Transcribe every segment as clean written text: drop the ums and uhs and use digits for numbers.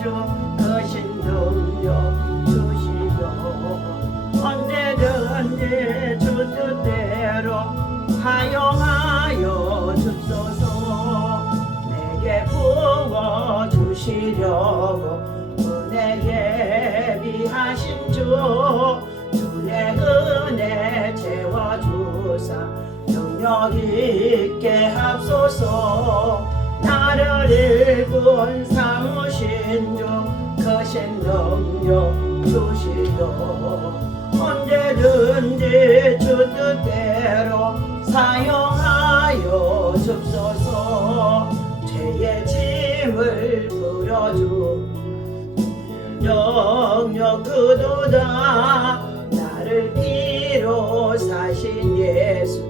주 크신 능력 주시고 언제든지 주 뜻대로 사용하여 주소서. 내게 부어 주시려고 은혜 예비하신 주 주의 은혜 채워주사 능력 있게 합소서. 나를 일꾼 삼으신 주 크신 능력 주시고 언제든지 주 뜻대로 사용하여 줍소서. 죄의 짐을 풀어주 영역 그도다. 나를 피로 사신 예수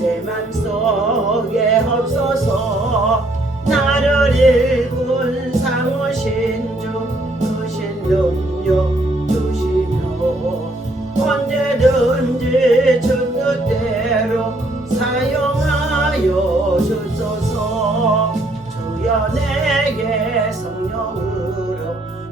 내 맘속에 없소서. 나를 일꾼 삼으신 주 크신 능력 주시며 언제든지 주 뜻대로 사용하여 주소서. 주여 내게 성령으로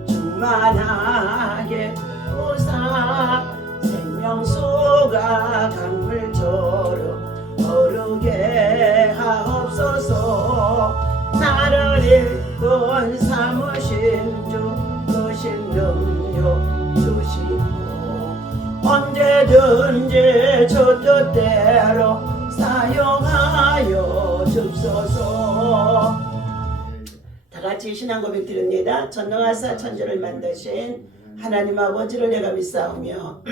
충만하게 부사 생명수가 강물처럼 흐르게 하옵소서. 나를 일꾼 삼으신 주 크신 능력 주시고 언제든지 주 뜻대로 사용하여 줍소서. 다같이 신앙 고백 드립니다. 전능하사 천지를 만드신 하나님 아버지를 내가 믿사오며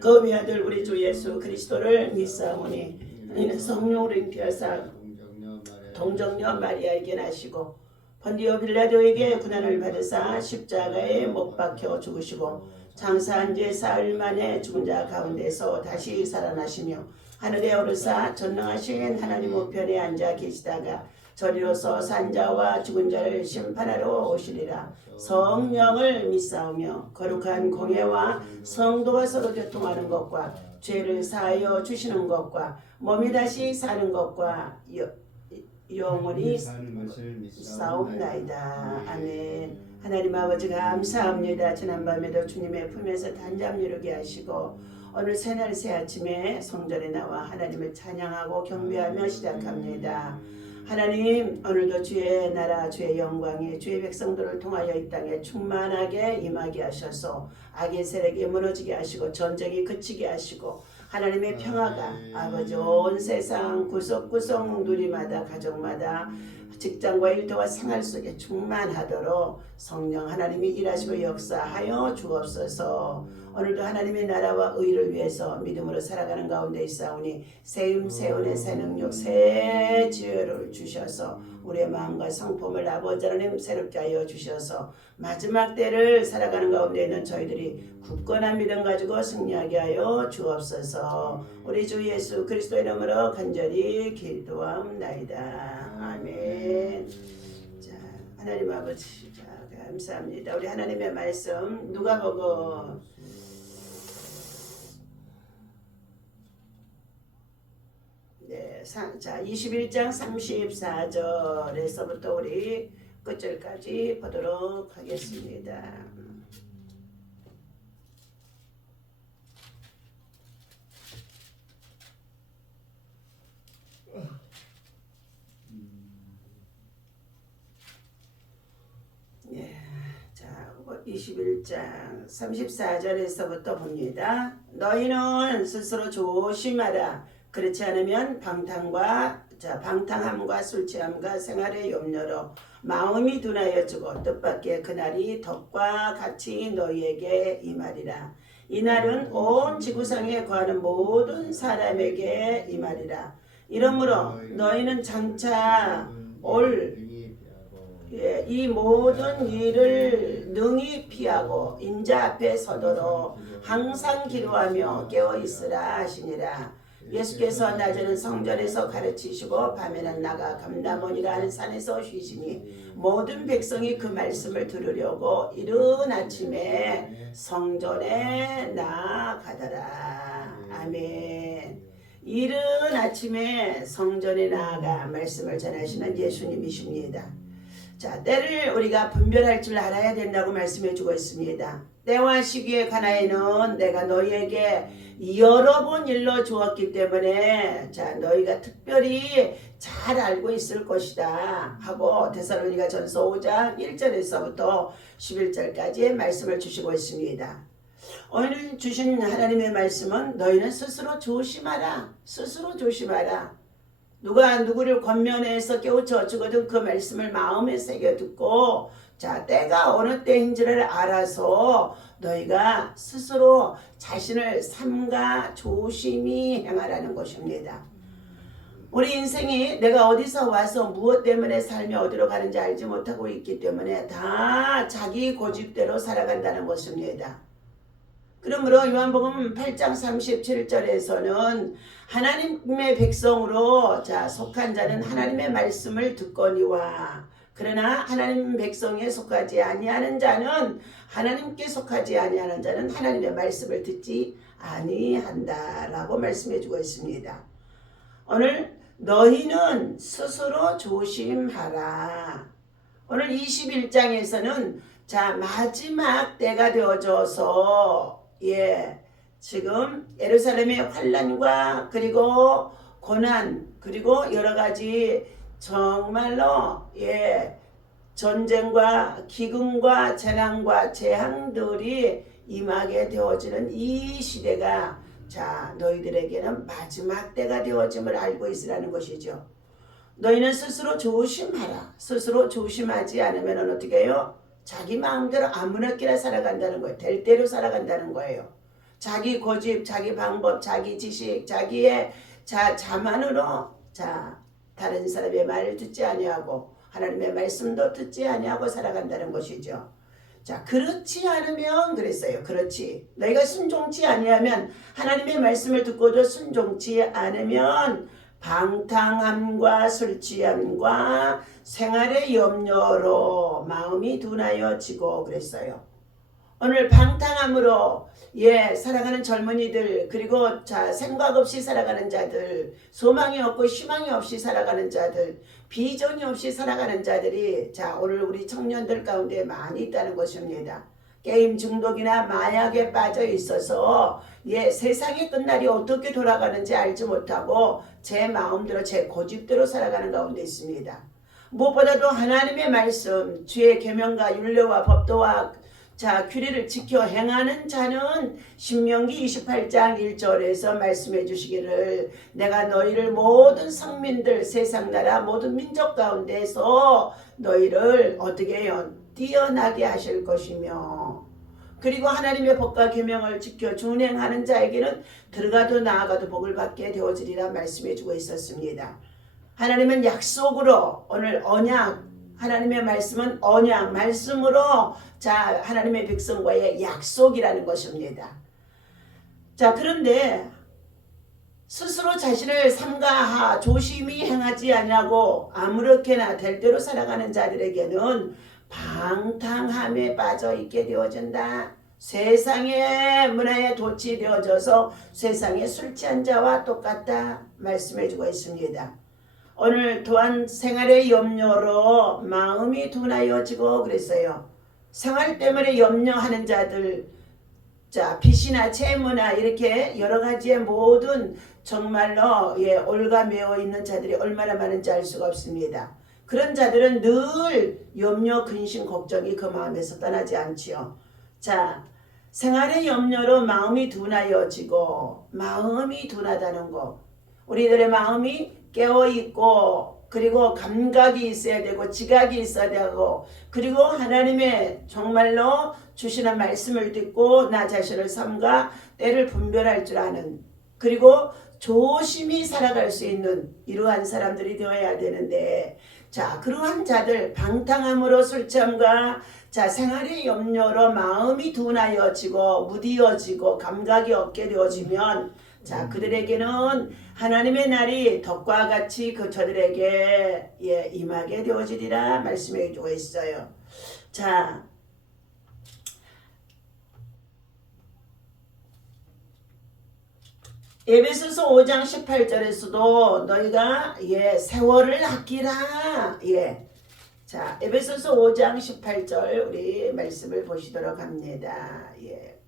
그 위아들 우리 주 예수 그리스도를 믿사오니 이는 성령으로 잉태하사 동정녀 마리아에게 나시고 본디오 빌라도에게 고난을 받으사 십자가에 못 박혀 죽으시고 장사한 지 사흘 만에 죽은 자 가운데서 다시 살아나시며 하늘에 오르사 전능하신 하나님 우편에 앉아 계시다가 저리로서 산자와 죽은 자를 심판하러 오시리라. 성령을 믿사오며 거룩한 공예와 성도가 서로 교통하는 것과 죄를 사하여 주시는 것과 몸이 다시 사는 것과 영원히 싸움나이다. 아멘. 하나님 아버지 감사합니다. 지난밤에도 주님의 품에서 단잠 이루게 하시고 오늘 새날 새 아침에 성전에 나와 하나님을 찬양하고 경배하며 시작합니다. 하나님 오늘도 주의 나라 주의 영광이 주의 백성들을 통하여 이 땅에 충만하게 임하게 하셔서 악의 세력이 무너지게 하시고 전쟁이 그치게 하시고 하나님의 평화가 아버지 온 세상 구석구석 누리마다 가정마다 직장과 일터와 생활 속에 충만하도록 성령 하나님이 일하시고 역사하여 주옵소서. 오늘도 하나님의 나라와 의를 위해서 믿음으로 살아가는 가운데 있사오니 새임 새운의 새 능력 새 지혜를 주셔서 우리의 마음과 성품을 아버지 하나님 새롭게 하여 주셔서 마지막 때를 살아가는 가운데 있는 저희들이 굳건한 믿음 가지고 승리하게 하여 주옵소서. 우리 주 예수 그리스도의 이름으로 간절히 기도하옵나이다. 아멘. 자, 하나님 아버지 감사합니다. 우리 하나님의 말씀 누가복음 자 21장 34절에서부터 우리 끝절까지 보도록 하겠습니다. 자 21장 34절에서부터 봅니다. 너희는 스스로 조심하라. 그렇지 않으면 방탕함과 술취함과 생활의 염려로 마음이 둔하여지고 뜻밖의 그날이 덕과 같이 너희에게 임하리라. 이날은 온 지구상에 거하는 모든 사람에게 임하리라. 이러므로 너희는 장차 올 이 모든 일을 능히 피하고 인자 앞에 서도록 항상 기도하며 깨어있으라 하시니라. 예수께서 낮에는 성전에서 가르치시고 밤에는 나가 감람원이라 하는 산에서 쉬시니 모든 백성이 그 말씀을 들으려고 이른 아침에 성전에 나아가더라. 아멘. 이른 아침에 성전에 나아가 말씀을 전하시는 예수님이십니다. 자, 때를 우리가 분별할 줄 알아야 된다고 말씀해 주고 있습니다. 때와 시기에 관하여는 내가 너희에게 여러 번 일러 주었기 때문에 자, 너희가 특별히 잘 알고 있을 것이다 하고 데살로니가 전서 5장 1절에서부터 11절까지의 말씀을 주시고 있습니다. 오늘 주신 하나님의 말씀은 너희는 스스로 조심하라. 스스로 조심하라. 누가 누구를 권면해서 깨우쳐 주거든 그 말씀을 마음에 새겨 듣고 자, 때가 어느 때인지를 알아서 너희가 스스로 자신을 삼가 조심히 행하라는 것입니다. 우리 인생이 내가 어디서 와서 무엇 때문에 살며 어디로 가는지 알지 못하고 있기 때문에 다 자기 고집대로 살아간다는 것입니다. 그러므로 요한복음 8장 37절에서는 하나님의 백성으로 자 속한 자는 하나님의 말씀을 듣거니와 그러나 하나님 백성에 속하지 아니하는 자는 하나님께 속하지 아니하는 자는 하나님의 말씀을 듣지 아니한다라고 말씀해 주고 있습니다. 오늘 너희는 스스로 조심하라. 오늘 21장에서는 자 마지막 때가 되어져서 지금 예루살렘의 환난과 그리고 고난 그리고 여러 가지 정말로 전쟁과 기근과 재난과 재앙들이 임하게 되어지는 이 시대가 자 너희들에게는 마지막 때가 되어짐을 알고 있으라는 것이죠. 너희는 스스로 조심하라. 스스로 조심하지 않으면 어떻게 해요? 자기 마음대로 아무렇게나 살아간다는 거예요. 될 대로 살아간다는 거예요. 자기 고집, 자기 방법, 자기 지식, 자기의 자만으로 다른 사람의 말을 듣지 아니하고 하나님의 말씀도 듣지 아니하고 살아간다는 것이죠. 자, 그렇지 않으면 그랬어요. 그렇지. 너희가 순종치 아니하면 하나님의 말씀을 듣고도 순종치 않으면 방탕함과 술 취함과 생활의 염려로 마음이 둔하여지고 그랬어요. 오늘 방탕함으로 살아가는 젊은이들 그리고 생각 없이 살아가는 자들 소망이 없고 희망이 없이 살아가는 자들 비전이 없이 살아가는 자들이 오늘 우리 청년들 가운데 많이 있다는 것입니다. 게임 중독이나 마약에 빠져 있어서 세상의 끝날이 어떻게 돌아가는지 알지 못하고 제 마음대로 제 고집대로 살아가는 가운데 있습니다. 무엇보다도 하나님의 말씀 주의 계명과 율례와 법도와 규례를 지켜 행하는 자는 신명기 28장 1절에서 말씀해 주시기를 내가 너희를 모든 성민들 세상 나라 모든 민족 가운데서 너희를 어떻게 해요? 뛰어나게 하실 것이며 그리고 하나님의 법과 계명을 지켜 준행하는 자에게는 들어가도 나아가도 복을 받게 되어지리라 말씀해 주고 있었습니다. 하나님은 약속으로 오늘 언약 하나님의 말씀은 언약 말씀으로 하나님의 백성과의 약속이라는 것입니다. 그런데 스스로 자신을 삼가 조심히 행하지 아니하고 아무렇게나 될 대로 살아가는 자들에게는 방탕함에 빠져 있게 되어진다. 세상의 문화에 도취되어져서 세상의 술 취한 자와 똑같다 말씀해 주고 있습니다. 오늘 또한 생활의 염려로 마음이 둔하여지고 그랬어요. 생활 때문에 염려하는 자들 빚이나 채무나 이렇게 여러 가지의 모든 정말로 올가매어 있는 자들이 얼마나 많은지 알 수가 없습니다. 그런 자들은 늘 염려, 근심, 걱정이 그 마음에서 떠나지 않지요. 생활의 염려로 마음이 둔하여지고 마음이 둔하다는 것. 우리들의 마음이 깨어있고 그리고 감각이 있어야 되고 지각이 있어야 되고 그리고 하나님의 정말로 주시는 말씀을 듣고 나 자신을 삼가 때를 분별할 줄 아는 그리고 조심히 살아갈 수 있는 이러한 사람들이 되어야 되는데 그러한 자들 방탕함으로 술취함과 생활의 염려로 마음이 둔하여지고 무디어지고 감각이 없게 되어지면 그들에게는 하나님의 날이 덕과 같이 저들에게 임하게 되어지리라 말씀해 주고 있어요. 에베소서 5장 18절에서도 너희가 세월을 아끼라 자, 에베소서 5장 18절 우리 말씀을 보시도록 합니다. 예.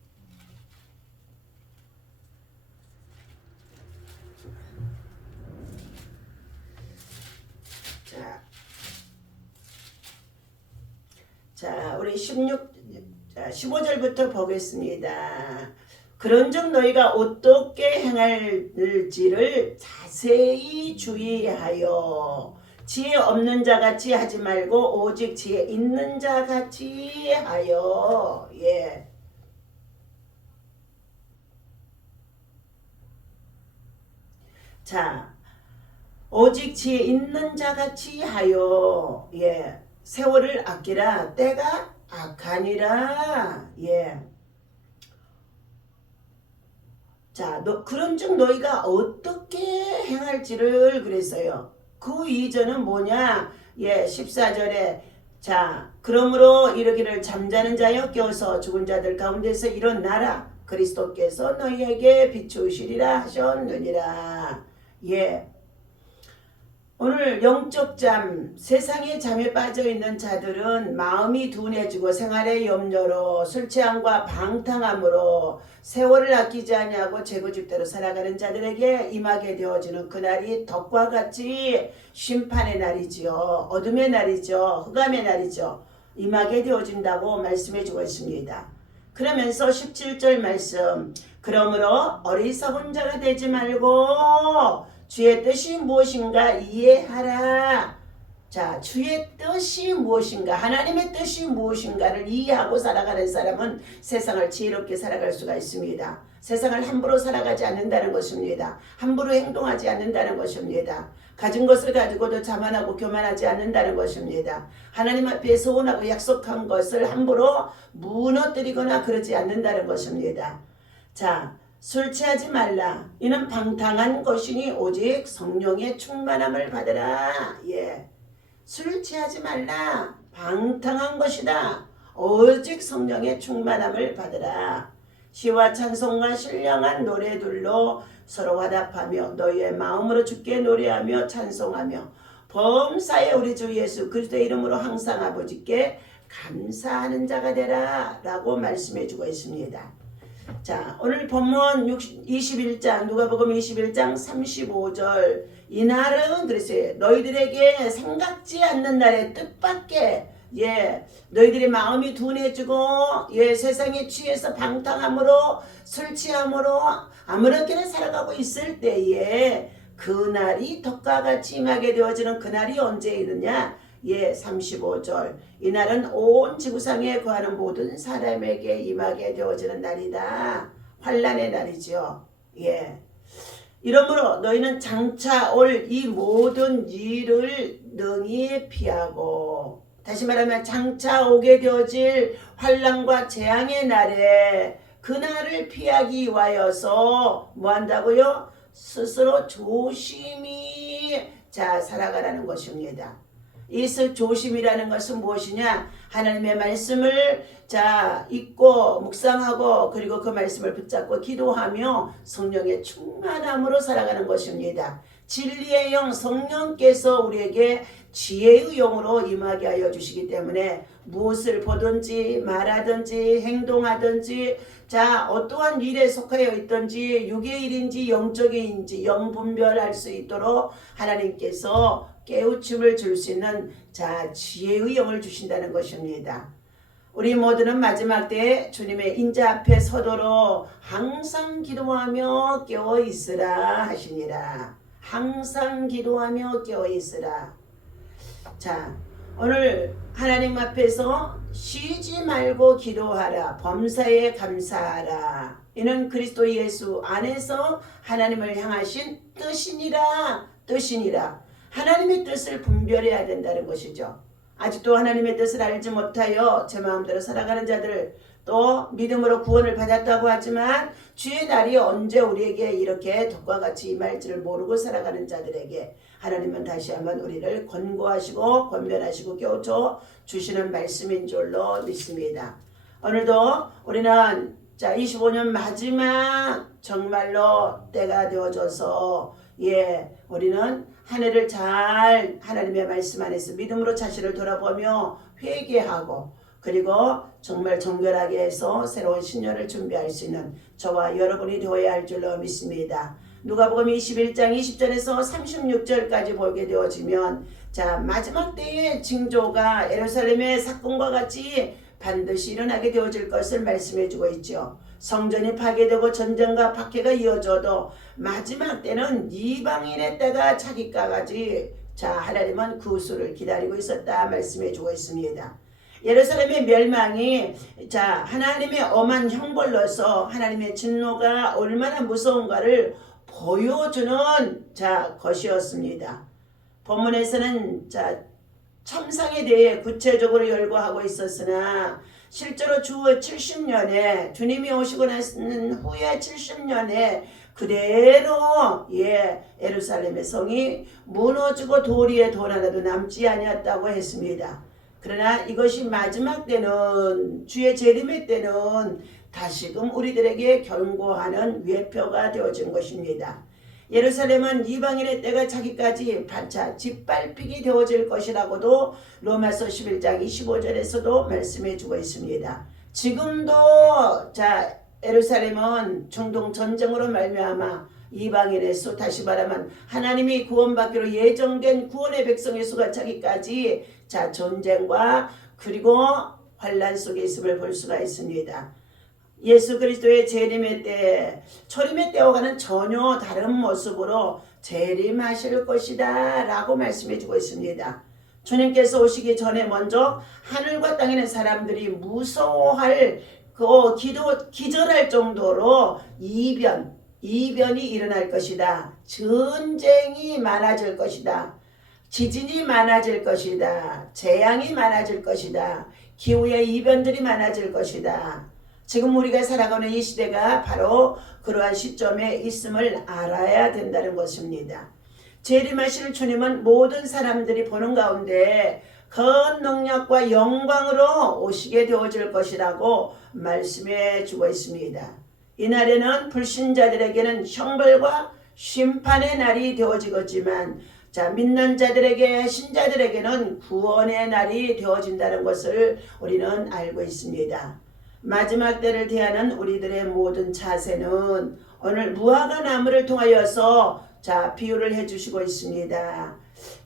자, 우리 15절부터 보겠습니다. 그런즉 너희가 어떻게 행할지를 자세히 주의하여 지혜 없는 자같이 하지 말고 오직 지혜 있는 자같이 하여. 예. 자, 오직 지혜 있는 자같이 하여. 예. 세월을 아끼라 때가 악하니라. 예. 자, 그런즉 너희가 어떻게 행할지를 그랬어요. 그 이전은 뭐냐? 예, 14절에 자, 그러므로 이르기를 잠자는 자여 깨어서 죽은 자들 가운데서 일어나라. 그리스도께서 너희에게 비추시리라 하셨느니라. 예. 오늘 영적 잠, 세상의 잠에 빠져있는 자들은 마음이 둔해지고 생활의 염려로 술 취함과 방탕함으로 세월을 아끼지 아니하고 재고집대로 살아가는 자들에게 임하게 되어지는 그날이 덕과 같이 심판의 날이지요. 어둠의 날이죠. 흑암의 날이죠. 임하게 되어진다고 말씀해 주고 있습니다. 그러면서 17절 말씀, 그러므로 어리석은 자가 되지 말고 주의 뜻이 무엇인가 이해하라. 자, 주의 뜻이 무엇인가, 하나님의 뜻이 무엇인가를 이해하고 살아가는 사람은 세상을 지혜롭게 살아갈 수가 있습니다. 세상을 함부로 살아가지 않는다는 것입니다. 함부로 행동하지 않는다는 것입니다. 가진 것을 가지고도 자만하고 교만하지 않는다는 것입니다. 하나님 앞에 소원하고 약속한 것을 함부로 무너뜨리거나 그러지 않는다는 것입니다. 자, 술 취하지 말라. 이는 방탕한 것이니 오직 성령의 충만함을 받으라. 예. 술 취하지 말라. 방탕한 것이다. 오직 성령의 충만함을 받으라. 시와 찬송과 신령한 노래들로 서로 화답하며 너희의 마음으로 주께 노래하며 찬송하며 범사에 우리 주 예수 그리스도의 이름으로 항상 아버지께 감사하는 자가 되라 라고 말씀해 주고 있습니다. 자, 오늘 본문 21장 누가복음 21장 35절 이날은 그랬어요. 너희들에게 생각지 않는 날에 뜻밖의 예, 너희들의 마음이 둔해지고 예, 세상에 취해서 방탕함으로 술 취함으로 아무렇게나 살아가고 있을 때에 그날이 덕과 같이 임하게 되어지는 그날이 언제 있느냐? 예, 35절 이날은 온 지구상에 거하는 모든 사람에게 임하게 되어지는 날이다. 환난의 날이죠. 예. 이러므로 너희는 장차 올 이 모든 일을 능히 피하고 다시 말하면 장차 오게 되어질 환난과 재앙의 날에 그날을 피하기 위하여서 뭐한다고요? 스스로 조심히 자 살아가라는 것입니다. 이 조심이라는 것은 무엇이냐? 하나님의 말씀을 자 읽고 묵상하고 그리고 그 말씀을 붙잡고 기도하며 성령의 충만함으로 살아가는 것입니다. 진리의 영 성령께서 우리에게 지혜의 영으로 임하게 하여 주시기 때문에 무엇을 보든지 말하든지 행동하든지 자 어떠한 일에 속하여 있든지 육의 일인지 영적의 일인지 영분별할 수 있도록 하나님께서 깨우침을 줄 수 있는 자 지혜의 영을 주신다는 것입니다. 우리 모두는 마지막 때에 주님의 인자 앞에 서도록 항상 기도하며 깨어 있으라 하시니라. 항상 기도하며 깨어 있으라. 자, 오늘 하나님 앞에서 쉬지 말고 기도하라. 범사에 감사하라. 이는 그리스도 예수 안에서 하나님을 향하신 뜻이니라. 뜻이니라. 하나님의 뜻을 분별해야 된다는 것이죠. 아직도 하나님의 뜻을 알지 못하여 제 마음대로 살아가는 자들 또 믿음으로 구원을 받았다고 하지만 주의 날이 언제 우리에게 이렇게 덕과 같이 임할지를 모르고 살아가는 자들에게 하나님은 다시 한번 우리를 권고하시고 권면하시고 깨우쳐 주시는 말씀인 줄로 믿습니다. 오늘도 우리는 자 25년 마지막 정말로 때가 되어져서 우리는 한 해를 잘 하나님의 말씀 안에서 믿음으로 자신을 돌아보며 회개하고 그리고 정말 정결하게 해서 새로운 신년을 준비할 수 있는 저와 여러분이 되어야 할 줄로 믿습니다. 누가복음 21장 20절에서 36절까지 보게 되어지면 자 마지막 때의 징조가 예루살렘의 사건과 같이 반드시 일어나게 되어질 것을 말씀해 주고 있죠. 성전이 파괴되고 전쟁과 박해가 이어져도 마지막 때는 이방인의 때가 차기까지 자 하나님은 구수를 기다리고 있었다 말씀해 주고 있습니다. 예루살렘의 멸망이 자 하나님의 엄한 형벌로서 하나님의 진노가 얼마나 무서운가를 보여주는 자 것이었습니다. 본문에서는 자 참상에 대해 구체적으로 열거하고 있었으나 실제로 주 70년에 주님이 오시고 나는 후에 70년에 그대로 예루살렘의 성이 무너지고 돌 위에 돌 하나도 남지 아니었다고 했습니다. 그러나 이것이 마지막 때는 주의 재림의 때는 다시금 우리들에게 경고하는 예표가 되어진 것입니다. 예루살렘은 이방인의 때가 차기까지 반차 짓밟히게 되어질 것이라고도 로마서 11장 25절에서도 말씀해 주고 있습니다. 지금도 자 예루살렘은 중동 전쟁으로 말미암아 이방인의 수 다시 말하면 하나님이 구원받기로 예정된 구원의 백성의 수가 차기까지 자 전쟁과 그리고 환난 속에 있음을 볼 수가 있습니다. 예수 그리스도의 재림의 때, 초림의 때와는 전혀 다른 모습으로 재림하실 것이다 라고 말씀해 주고 있습니다. 주님께서 오시기 전에 먼저 하늘과 땅에 있는 사람들이 무서워할 기절할 정도로 이변이 일어날 것이다. 전쟁이 많아질 것이다. 지진이 많아질 것이다. 재앙이 많아질 것이다. 기후의 이변들이 많아질 것이다. 지금 우리가 살아가는 이 시대가 바로 그러한 시점에 있음을 알아야 된다는 것입니다. 재림하실 주님은 모든 사람들이 보는 가운데 큰 능력과 영광으로 오시게 되어질 것이라고 말씀해 주고 있습니다. 이날에는 불신자들에게는 형벌과 심판의 날이 되어지겠지만 자 믿는 자들에게 신자들에게는 구원의 날이 되어진다는 것을 우리는 알고 있습니다. 마지막 때를 대하는 우리들의 모든 자세는 오늘 무화과 나무를 통하여서 자 비유를 해주시고 있습니다.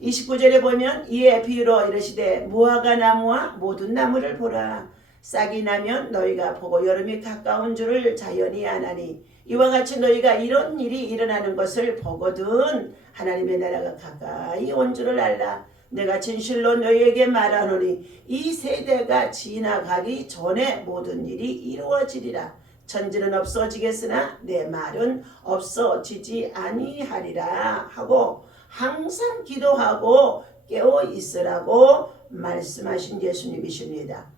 29절에 보면 이에 비유로 이르시되 무화과 나무와 모든 나무를 보라. 싹이 나면 너희가 보고 여름이 가까운 줄을 자연히 아나니 이와 같이 너희가 이런 일이 일어나는 것을 보거든 하나님의 나라가 가까이 온 줄을 알라. 내가 진실로 너희에게 말하노니 이 세대가 지나가기 전에 모든 일이 이루어지리라. 천지는 없어지겠으나 내 말은 없어지지 아니하리라 하고 항상 기도하고 깨어 있으라고 말씀하신 예수님이십니다.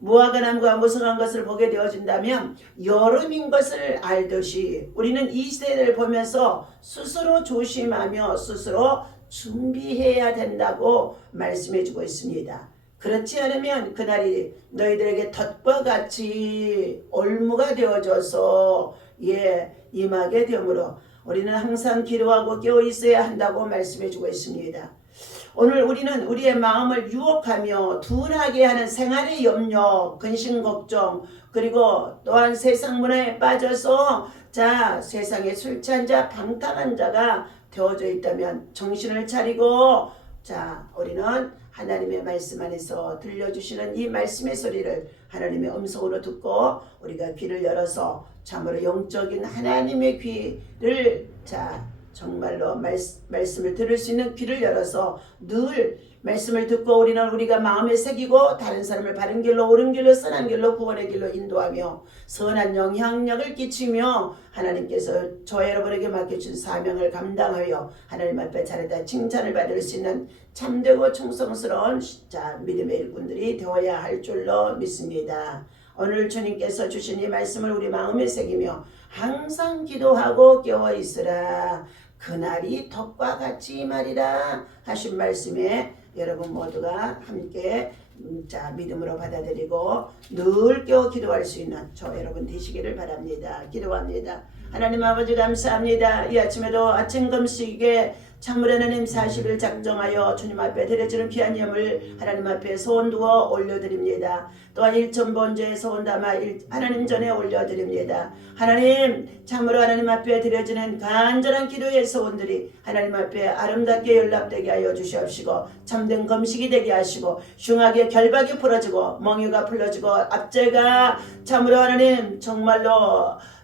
무화과 나무가 무성한 것을 보게 되어진다면 여름인 것을 알듯이 우리는 이 세대를 보면서 스스로 조심하며 스스로 준비해야 된다고 말씀해 주고 있습니다. 그렇지 않으면 그날이 너희들에게 덫과 같이 올무가 되어져서 임하게 되므로 우리는 항상 기도하고 깨어 있어야 한다고 말씀해 주고 있습니다. 오늘 우리는 우리의 마음을 유혹하며 둔하게 하는 생활의 염려, 근심 걱정 그리고 또한 세상 문화에 빠져서 자 세상에 술 취한 자 방탕한 자가 되어져 있다면 정신을 차리고 자 우리는 하나님의 말씀 안에서 들려주시는 이 말씀의 소리를 하나님의 음성으로 듣고 우리가 귀를 열어서 참으로 영적인 하나님의 귀를 자 정말로 말씀을 들을 수 있는 귀를 열어서 늘 말씀을 듣고 우리는 우리가 마음에 새기고 다른 사람을 바른 길로 옳은 길로 선한 길로 구원의 길로 인도하며 선한 영향력을 끼치며 하나님께서 저 여러분에게 맡겨준 사명을 감당하여 하나님 앞에 잘했다 칭찬을 받을 수 있는 참되고 충성스러운 자 믿음의 일꾼들이 되어야 할 줄로 믿습니다. 오늘 주님께서 주신 이 말씀을 우리 마음에 새기며 항상 기도하고 깨어 있으라. 그날이 덕과 같이 말이라 하신 말씀에 여러분 모두가 함께 자 믿음으로 받아들이고 늘 깨어 기도할 수 있는 저 여러분 되시기를 바랍니다. 기도합니다. 하나님 아버지 감사합니다. 이 아침에도 아침 금식에 참으로 하나님 40일 작정하여 주님 앞에 드려지는 귀한 예물 하나님 앞에 소원두어 올려드립니다. 또한 일천번제 소원 담아 하나님 전에 올려드립니다. 하나님 참으로 하나님 앞에 드려지는 간절한 기도의 소원들이 하나님 앞에 아름답게 연락되게 하여 주시옵시고 참된 금식이 되게 하시고 흉하게 결박이 풀어지고 멍에가 풀어지고 압제가 참으로 하나님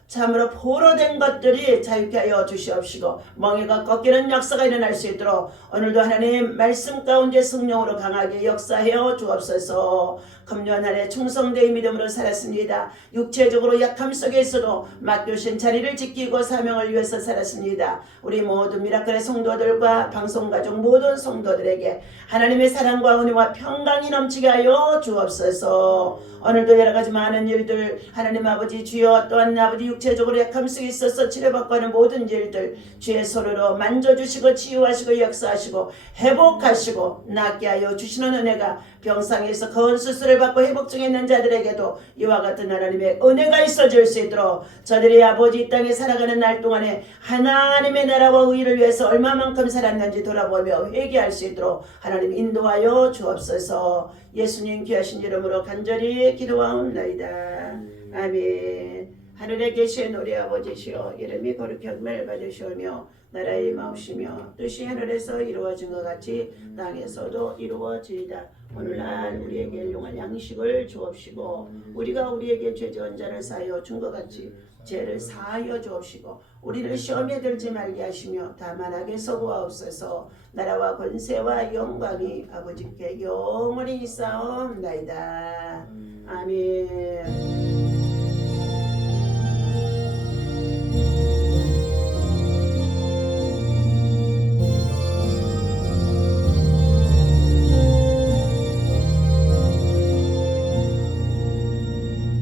참으로 포로된 것들이 자유케 하여 주시옵시고 멍에가 꺾이는 역사가 일어날 수 있도록 오늘도 하나님 말씀 가운데 성령으로 강하게 역사하여 주옵소서. 금요한 날에 충성되의 믿음으로 살았습니다. 육체적으로 약함 속에서도 맡겨주신 자리를 지키고 사명을 위해서 살았습니다. 우리 모든 미라클의 성도들과 방송가족 모든 성도들에게 하나님의 사랑과 은혜와 평강이 넘치게 하여 주옵소서. 오늘도 여러가지 많은 일들 하나님 아버지 주여 또한 아버지 육체적으로 약함 속에 있어서 치료받고 하는 모든 일들 주의 손으로 만져주시고 치유하시고 역사하시고 회복하시고 낫게 하여 주시는 은혜가 병상에서 거은 수술을 받고 회복 중에 있는 자들에게도 이와 같은 하나님의 은혜가 있어질 수 있도록 저들이 아버지 이 땅에 살아가는 날 동안에 하나님의 나라와 의를 위해서 얼마만큼 살았는지 돌아보며 회개할 수 있도록 하나님 인도하여 주옵소서. 예수님 귀하신 이름으로 간절히 기도하옵나이다. 아멘. 하늘에 계신 우리 아버지시여 이름이 거룩히 여김을 받으시오며 나라의 마우시며 뜻이 하늘에서 이루어진 것 같이 땅에서도 이루어지이다. 오늘날 우리에게 일용할 양식을 주옵시고 우리가 우리에게 죄 지은 자를 사하여 준 것 같이 죄를 사하여 주옵시고 우리를 시험에 들지 말게 하시며 다만 악에서 구하옵소서. 나라와 권세와 영광이 아버지께 영원히 있사옵나이다. 아멘.